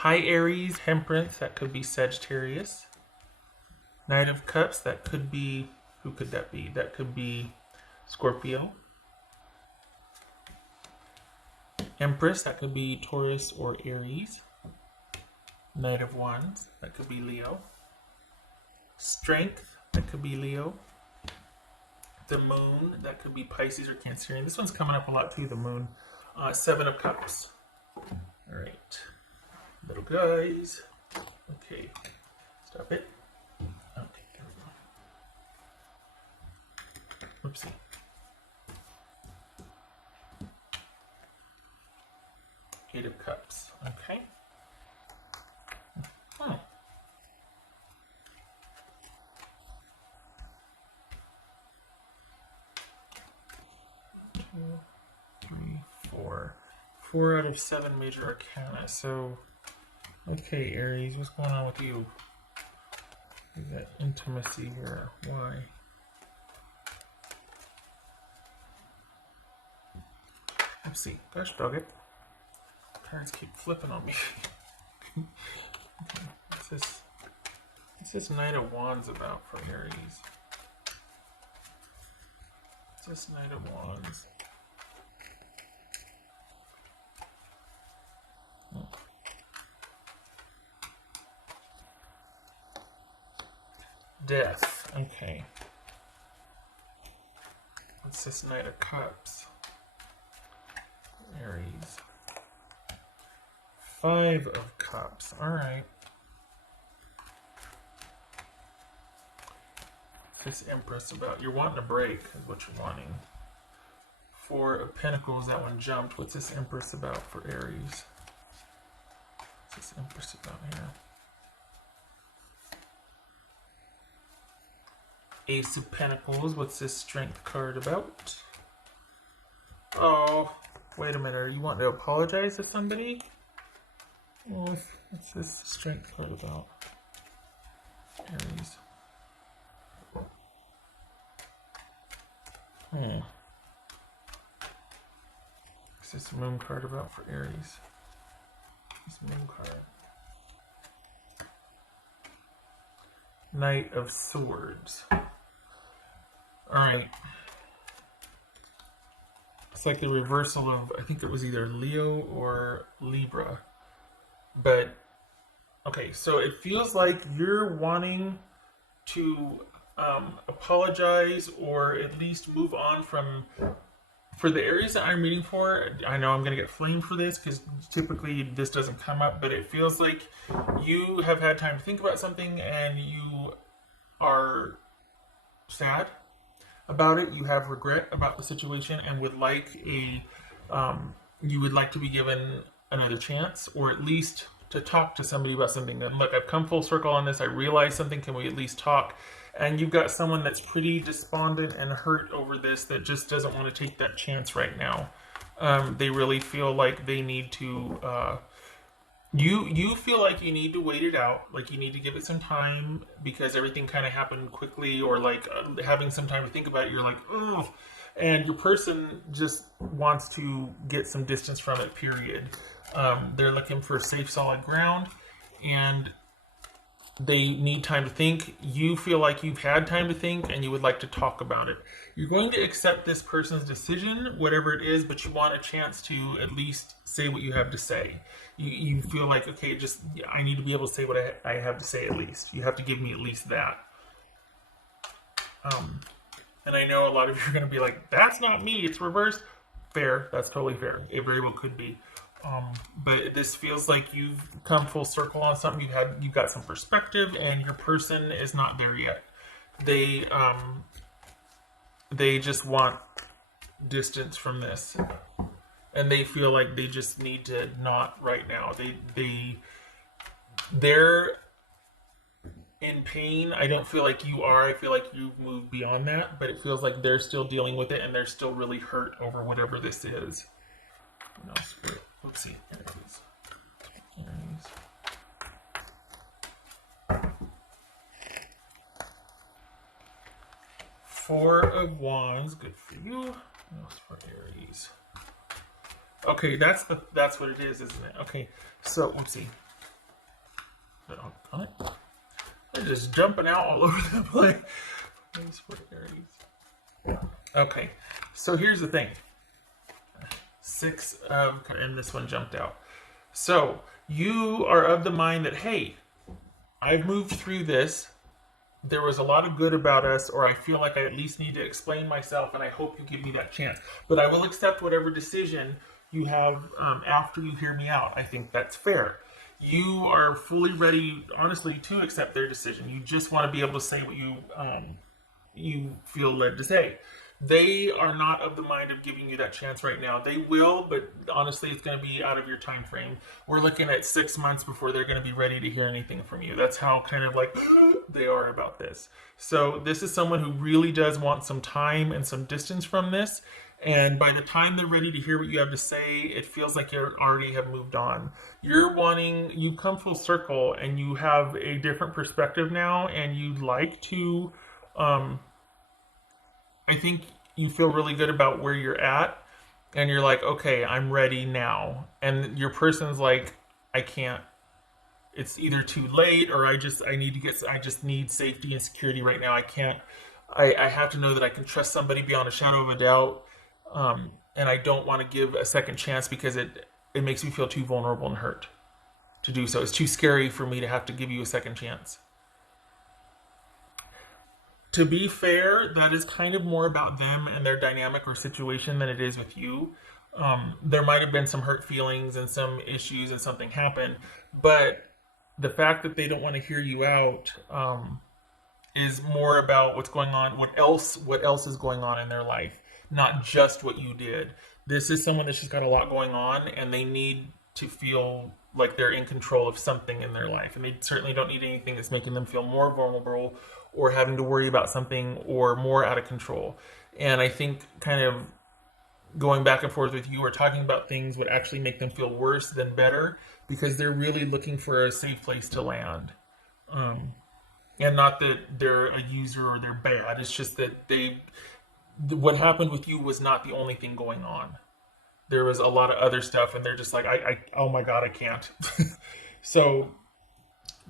High Aries, Temperance, that could be Sagittarius. Knight of Cups, that could be, who could that be? That could be Scorpio. Empress, that could be Taurus or Aries. Knight of Wands, that could be Leo. Strength, that could be Leo. The Moon, that could be Pisces or Cancerian. This one's coming up a lot too, the Moon. Seven of Cups. All right, little guys. Okay, stop it. Okay, there we go. Oopsie. Eight of Cups. Okay. Oh. 2, 3, 4. 4 out of 7 major arcana. So, okay, Aries, what's going on with you? You got intimacy here. Why? Let's see. Gosh dog it. Cards keep flipping on me. Okay. What's this Knight of Wands about for Aries? What's this Knight of Wands? Oh. Death. Okay. What's this Knight of Cups? Aries. 5 of Cups. Alright. What's this Empress about? You're wanting a break, is what you're wanting. 4 of Pentacles. That one jumped. What's this Empress about for Aries? What's this Empress about here? Ace of Pentacles. What's this Strength card about? Oh, wait a minute. Are you wanting to apologize to somebody? Oh, what's this Strength card about? Aries. What's this Moon card about for Aries? This Moon card. Knight of Swords. Alright. It's like the reversal of, I think it was either Leo or Libra. But, okay, so it feels like you're wanting to apologize or at least move on from, for the Aries that I'm reading for. I know I'm going to get flamed for this because typically this doesn't come up, but it feels like you have had time to think about something and you are sad about it. You have regret about the situation and would like a, you would like to be given another chance, or at least to talk to somebody about something. That, look, I've come full circle on this. I realize something. Can we at least talk? And you've got someone that's pretty despondent and hurt over this that just doesn't want to take that chance right now. They really feel like they need to, you feel like you need to wait it out, like you need to give it some time because everything kind of happened quickly, or like having some time to think about it, you're like, ugh. And your person just wants to get some distance from it, period. They're looking for safe, solid ground, and they need time to think. You feel like you've had time to think and you would like to talk about it. You're going to accept this person's decision, whatever it is, but you want a chance to at least say what you have to say. You feel like, okay, just, I need to be able to say what I have to say at least. You have to give me at least that. And I know a lot of you are going to be like, that's not me, it's reversed. Fair, that's totally fair. It very well could be. But this feels like you've come full circle on something. You've got some perspective, and your person is not there yet. They just want distance from this, and they feel like they just need to not right now. They're in pain. I don't feel like you are. I feel like you've moved beyond that, but it feels like they're still dealing with it, and they're still really hurt over whatever this is. No, spirit. Oopsie. There it is. Aries. 4 of Wands. Good for you. No, for Aries. Okay, that's what it is, isn't it? Okay, so oopsie. on it. They're just jumping out all over the place. For Aries. Okay, so here's the thing. 6 of, and this one jumped out. So you are of the mind that, hey, I've moved through this. There was a lot of good about us, or I feel like I at least need to explain myself, and I hope you give me that chance. But I will accept whatever decision you have after you hear me out. I think that's fair. You are fully ready, honestly, to accept their decision. You just want to be able to say what you feel led to say. They are not of the mind of giving you that chance right now. They will, but honestly, it's going to be out of your time frame. We're looking at 6 months before they're going to be ready to hear anything from you. That's how kind of like they are about this. So this is someone who really does want some time and some distance from this. And by the time they're ready to hear what you have to say, it feels like you already have moved on. You've come full circle and you have a different perspective now, and you'd like to, I think you feel really good about where you're at, and you're like, okay, I'm ready now. And your person's like, I can't. It's either too late, or I just need safety and security right now. I can't. I have to know that I can trust somebody beyond a shadow of a doubt, and I don't want to give a second chance because it makes me feel too vulnerable and hurt to do so. It's too scary for me to have to give you a second chance. To be fair, that is kind of more about them and their dynamic or situation than it is with you. There might have been some hurt feelings and some issues and something happened, but the fact that they don't want to hear you out is more about what's going on, what else is going on in their life, not just what you did. This is someone that's just got a lot going on, and they need to feel like they're in control of something in their life, and they certainly don't need anything that's making them feel more vulnerable or having to worry about something or more out of control. And I think kind of going back and forth with you or talking about things would actually make them feel worse than better, because they're really looking for a safe place to land. And not that they're a user or they're bad. It's just that what happened with you was not the only thing going on. There was a lot of other stuff, and they're just like, oh my God, I can't. So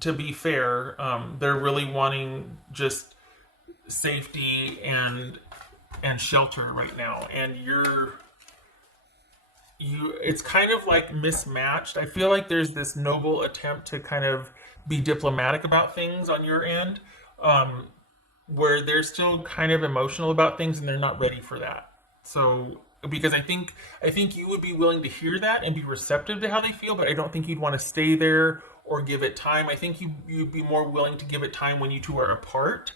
to be fair, they're really wanting just safety and shelter right now, and it's kind of like mismatched. I feel like there's this noble attempt to kind of be diplomatic about things on your end, where they're still kind of emotional about things and they're not ready for that. So because I think you would be willing to hear that and be receptive to how they feel, but I don't think you'd want to stay there or give it time. I think you'd be more willing to give it time when you two are apart.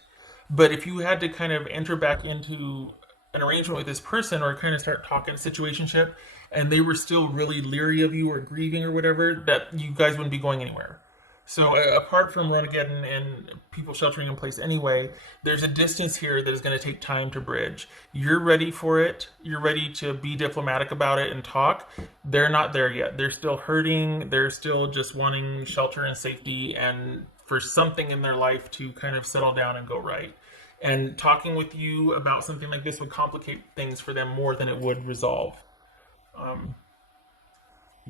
But if you had to kind of enter back into an arrangement with this person, or kind of start talking situationship, and they were still really leery of you or grieving or whatever, that you guys wouldn't be going anywhere. So apart from Renegaden and people sheltering in place anyway, there's a distance here that is going to take time to bridge. You're ready for it. You're ready to be diplomatic about it and talk. They're not there yet. They're still hurting. They're still just wanting shelter and safety, and for something in their life to kind of settle down and go right. And talking with you about something like this would complicate things for them more than it would resolve.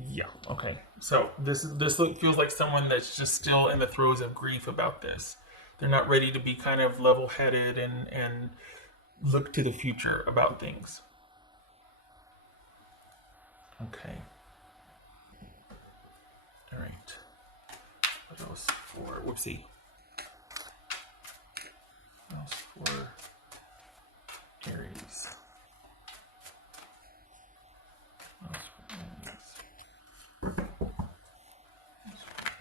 Yeah, okay. So this feels like someone that's just still in the throes of grief about this. They're not ready to be kind of level-headed and look to the future about things. Okay. All right. What else for? Whoopsie. What else for Aries? What else for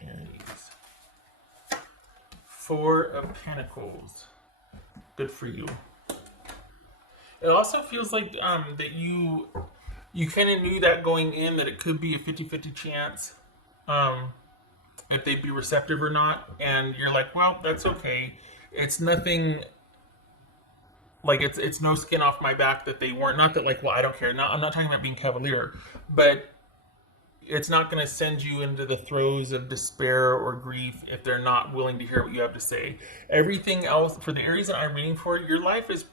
Aries? 4 of Pentacles. Good for you. It also feels like that you kind of knew that going in, that it could be a 50-50 chance if they'd be receptive or not. And you're like, well, that's okay. It's nothing, like it's no skin off my back that they weren't. Not that like, well, I don't care. I'm not talking about being cavalier, but it's not going to send you into the throes of despair or grief if they're not willing to hear what you have to say. Everything else, for the Aries that I'm reading for, your life is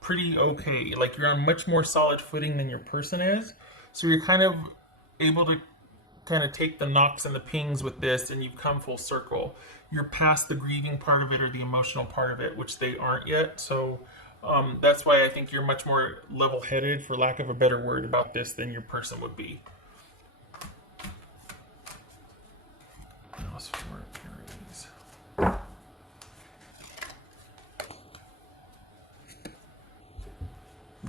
pretty okay. Like, you're on much more solid footing than your person is. So you're kind of able to kind of take the knocks and the pings with this, and you've come full circle. You're past the grieving part of it or the emotional part of it, which they aren't yet. So that's why I think you're much more level-headed, for lack of a better word, about this than your person would be. House for Aries.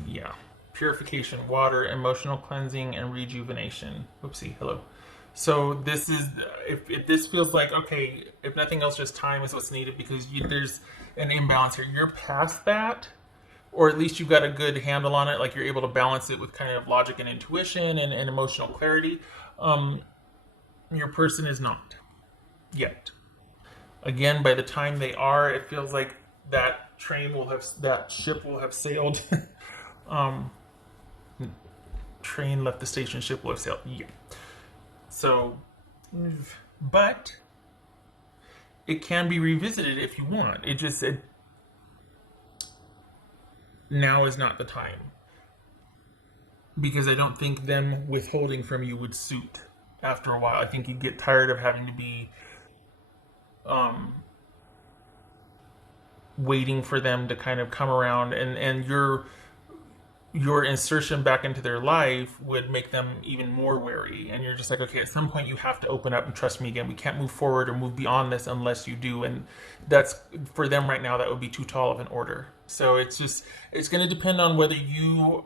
Yeah. Purification, water, emotional cleansing, and rejuvenation. Oopsie, hello. So this is, if this feels like, okay, if nothing else, just time is what's needed because there's an imbalance here. You're past that, or at least you've got a good handle on it. Like you're able to balance it with kind of logic and intuition and emotional clarity. Your person is not yet. Again, by the time they are, it feels like that ship will have sailed. Train left the station, ship will have sailed. Yeah. So, but it can be revisited if you want. Now is not the time, because I don't think them withholding from you would suit. After a while, I think you'd get tired of having to be waiting for them to kind of come around, and your insertion back into their life would make them even more wary. And you're just like, okay, at some point you have to open up and trust me again. We can't move forward or move beyond this unless you do. And that's, for them right now, that would be too tall of an order. So it's going to depend on whether you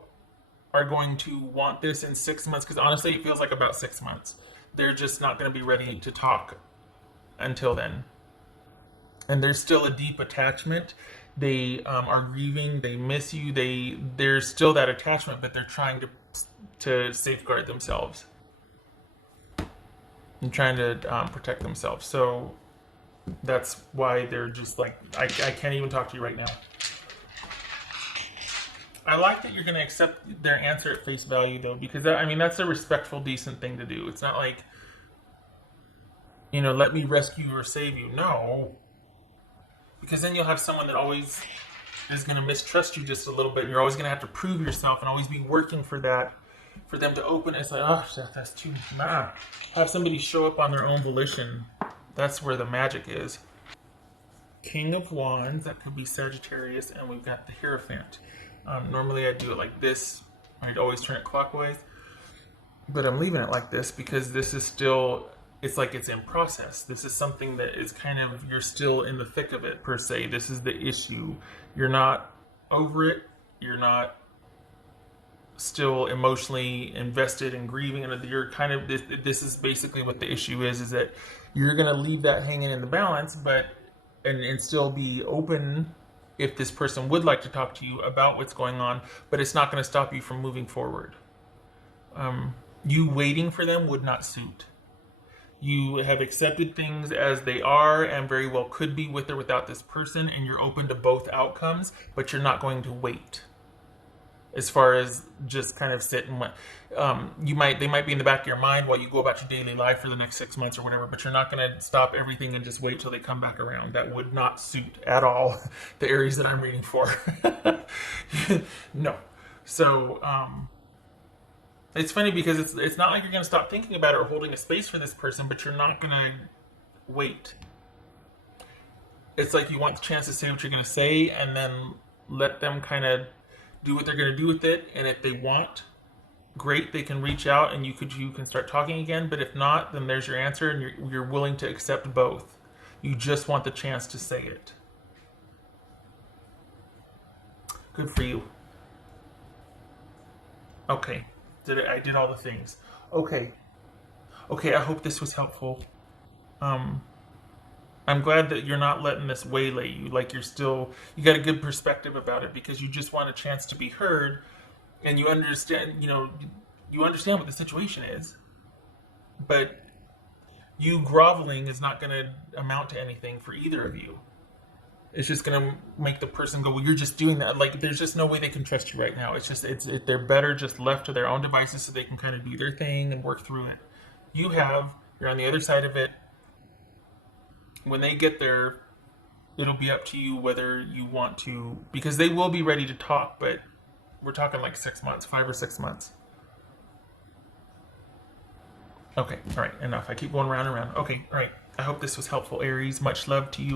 are going to want this in 6 months, because honestly, it feels like about 6 months. They're just not going to be ready to talk until then. And there's still a deep attachment. They are grieving. They miss you. There's still that attachment, but they're trying to safeguard themselves and trying to protect themselves. So that's why they're just like, I can't even talk to you right now. I like that you're going to accept their answer at face value, though, because that's a respectful, decent thing to do. It's not like, let me rescue you or save you. No. Because then you'll have someone that always is going to mistrust you just a little bit. And you're always going to have to prove yourself and always be working for that, for them to open. It's like, oh, that's too mad. Have somebody show up on their own volition. That's where the magic is. King of Wands, that could be Sagittarius, and we've got the Hierophant. Normally I'd do it like this. I'd always turn it clockwise. But I'm leaving it like this because this is still... It's like it's in process. This is something that is kind of, you're still in the thick of it, per se. This is the issue. You're not over it. You're not still emotionally invested in grieving. And you're kind of, this is basically what the issue is that you're going to leave that hanging in the balance, and still be open if this person would like to talk to you about what's going on, but it's not going to stop you from moving forward. You waiting for them would not suit. You have accepted things as they are and very well could be with or without this person, and you're open to both outcomes, but you're not going to wait. As far as just kind of sit and wait. They might be in the back of your mind while you go about your daily life for the next 6 months or whatever, but you're not going to stop everything and just wait till they come back around. That would not suit at all the Aries that I'm reading for. No. So, it's funny because it's not like you're going to stop thinking about it or holding a space for this person, but you're not going to wait. It's like you want the chance to say what you're going to say and then let them kind of do what they're going to do with it. And if they want, great, they can reach out and you can start talking again. But if not, then there's your answer, and you're willing to accept both. You just want the chance to say it. Good for you. Okay. I did all the things. Okay. I hope this was helpful. I'm glad that you're not letting this waylay you. Like you got a good perspective about it because you just want a chance to be heard, and you understand, you understand what the situation is, but you groveling is not going to amount to anything for either of you. It's just going to make the person go, well, you're just doing that. Like, there's just no way they can trust you right now. They're better just left to their own devices so they can kind of do their thing and work through it. You're on the other side of it. When they get there, it'll be up to you whether you want to, because they will be ready to talk, but we're talking like 6 months, 5 or 6 months. Okay, all right, enough. I keep going round and round. Okay, all right. I hope this was helpful, Aries. Much love to you.